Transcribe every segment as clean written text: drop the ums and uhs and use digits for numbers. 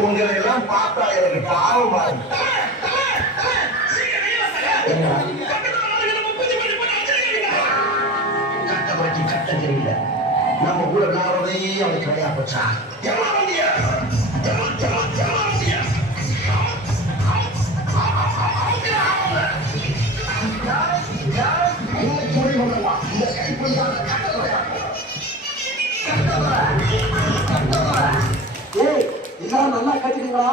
உங்களை எல்லாம் பார்த்தா எனக்கு பாவமா கட்டப்பட்டி கட்ட தெரியல நம்ம கூட நாரதையே அவனுக்கு கிடையா போச்சா இந்த கைப்பொழியான கட்ட ஏய் எல்லாரும் நல்லா கேட்டுக்கீங்களா?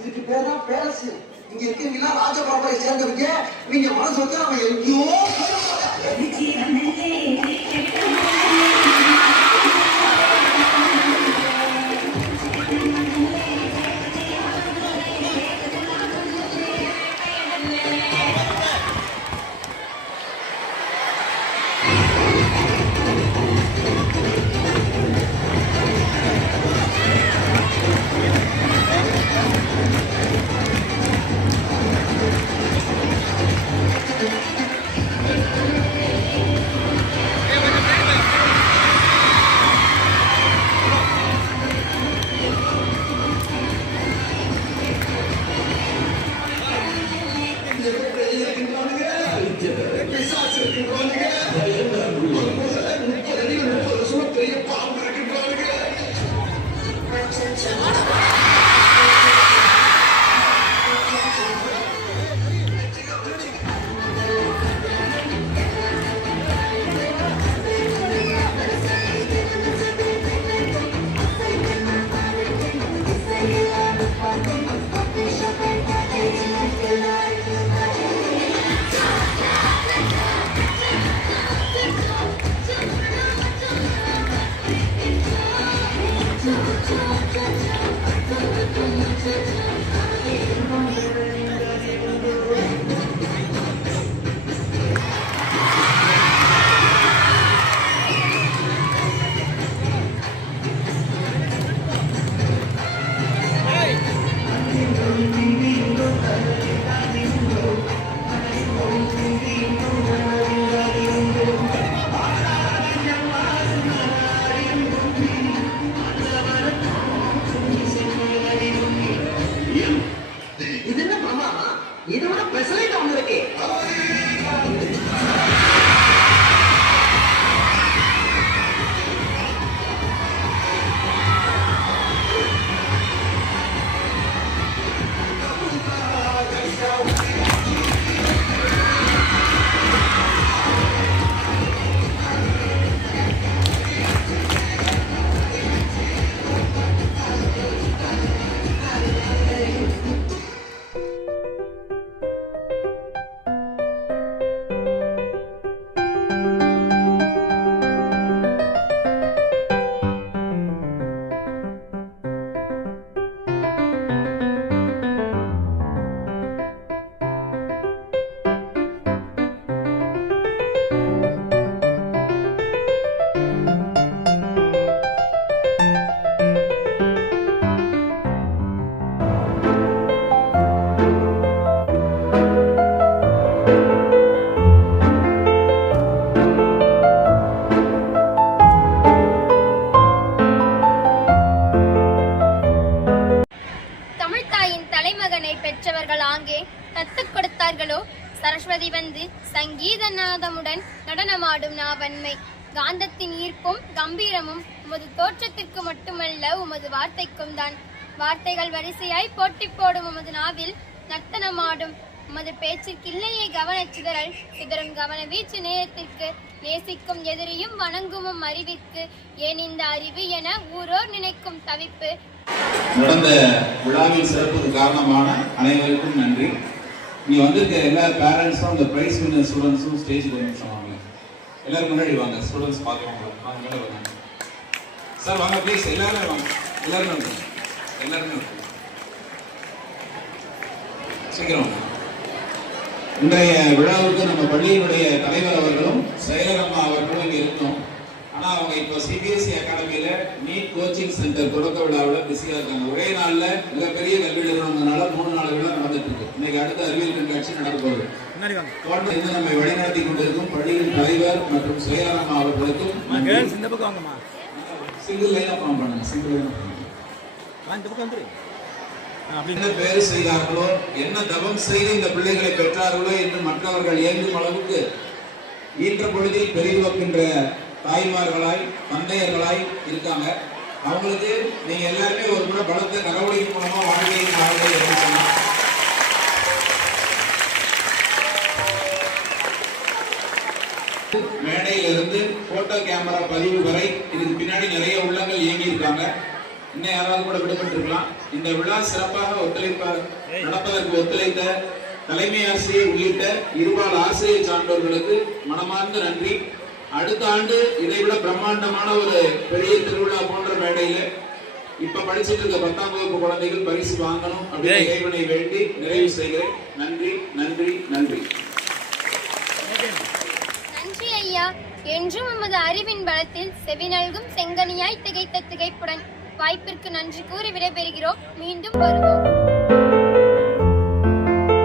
இதுக்கு பேர் தான் பேலஸ். இங்க இருக்கீங்களா ராஜபாபாவை சேர்ந்தவங்க. நீங்க மனசு வச்சா அவன் எங்கேயோ சரஸ்வதி வந்து சங்கீத நாதமுடன் நடனமாடும் நாவன்மை. காந்தத்தின் ஈர்ப்பும் கம்பீரமும் உமது தோற்றத்திற்கு மட்டுமல்ல உமது வார்த்தைக்கும் தான். வார்த்தைகள் வரிசையாய் போட்டி போடும் உமது நாவில் நர்த்தனமாடும் உமது பேச்சிற்கு இல்லையே கவனச்சிதறல். சிதறும் கவன வீச்சு நேரத்திற்கு நேசிக்கும் எதிரியும் வணங்குமும் அறிவிற்கு ஏன் இந்த அறிவு என ஊரோர் நினைக்கும் தவிப்பு. நடந்த விழாவில் சிறப்புக்கு காரணமான அனைவருக்கும் நன்றி. இங்க வந்திருக்க எல்லா பேரண்ட்ஸும் அந்த பிரைஸ் வின்னர் ஸ்டூடெண்ட்ஸும் ஸ்டேஜுக்கு ஒரு நிமிஷம் வாங்க. எல்லாரும் முன்னாடி வாங்க. ஸ்டூடெண்ட்ஸ் பார்க்குவாங்க. வாங்க மேலே வாங்க சார். வாங்க ப்ளீஸ். எல்லாரும் வாங்க. எல்லாருமே வாங்க. எல்லாருமே வாங்க. சீக்கிரம் வாங்க. இன்றைய விழாவுக்கு நம்ம பள்ளியினுடைய தலைவர் அவர்களும் செயலரம்மா அவர்களும் இங்கே இருந்தோம். ஆனால் அவங்க இப்போ சிபிஎஸ்இ அகாடமியில நீட் கோச்சிங் சென்டர் தொடக்க விழாவில் பிஸியாக இருக்காங்க. ஒரே நாளில் மிகப்பெரிய கல்வி நிறுவனங்களால 3 நாள் விழா நடந்துட்டு இருக்கு. இன்னைக்கு அடுத்த அறிவியல் கண்காட்சி நடப்போகுது. தொடர்ந்து நம்மை வழிநடத்தி கொண்டிருக்கும் பள்ளியின் தலைவர் மற்றும் செயலரம்மா அவர்களுக்கும் சிங்கிள் லைனா ஃபார்ம் பண்ணுங்க. சிங்கிள் லைனா என்ன பேர் செய்தார்களோ, என்ன தவம் செய்து இந்த பிள்ளைகளை பெற்றார்களோ என்று மற்றவர்கள் ஏங்கும் அளவுக்கு ஈன்ற பொழுதில் பெரிதுவக்கின்ற தாய்மார்களாய் தந்தையர்களாய் இருக்காங்க. அவங்களுக்கு நீங்க எல்லாருமே ஒரு கூட பலத்த கரவொலியின் மூலமா வாழ்க்கையின் வாழ்க்கை என்று சொன்னாங்க. மேடையிலிருந்து போட்டோ கேமரா பதிவு வரை இதுக்கு பின்னாடி நிறைய உள்ளங்கள் இயங்கி இருக்காங்க. இன்னும் யாராவது கூட விடுபட்டிருக்கலாம். இந்த விழா சிறப்பாக நடப்பதற்கு ஒத்துழைத்த தலைமை ஆசிரியர் உள்ளிட்ட இருபால் ஆசிரியர் சான்றோர்களுக்கு மனமார்ந்த நன்றி. அடுத்த ஆண்டு இதைவிட பிரம்மாண்டமான ஒரு பெரிய திருவிழா போன்ற மேடையில இப்ப படிச்சுட்டு இருக்க 10ஆம் வகுப்பு குழந்தைகள் பரிசு வாங்கணும் அப்படின்னு இறைவனை வேண்டி நிறைவு செய்கிறேன். நன்றி நன்றி நன்றி. நன்றி ஐயா. என்றும் உமது அறிவின் பலத்தில் செவி நல்கும் செங்கனியாய் திகைத்த திகைப்புடன் வாய்ப்பிற்கு நன்றி கூறி விடைபெறுகிறோம். மீண்டும் வருவோம்.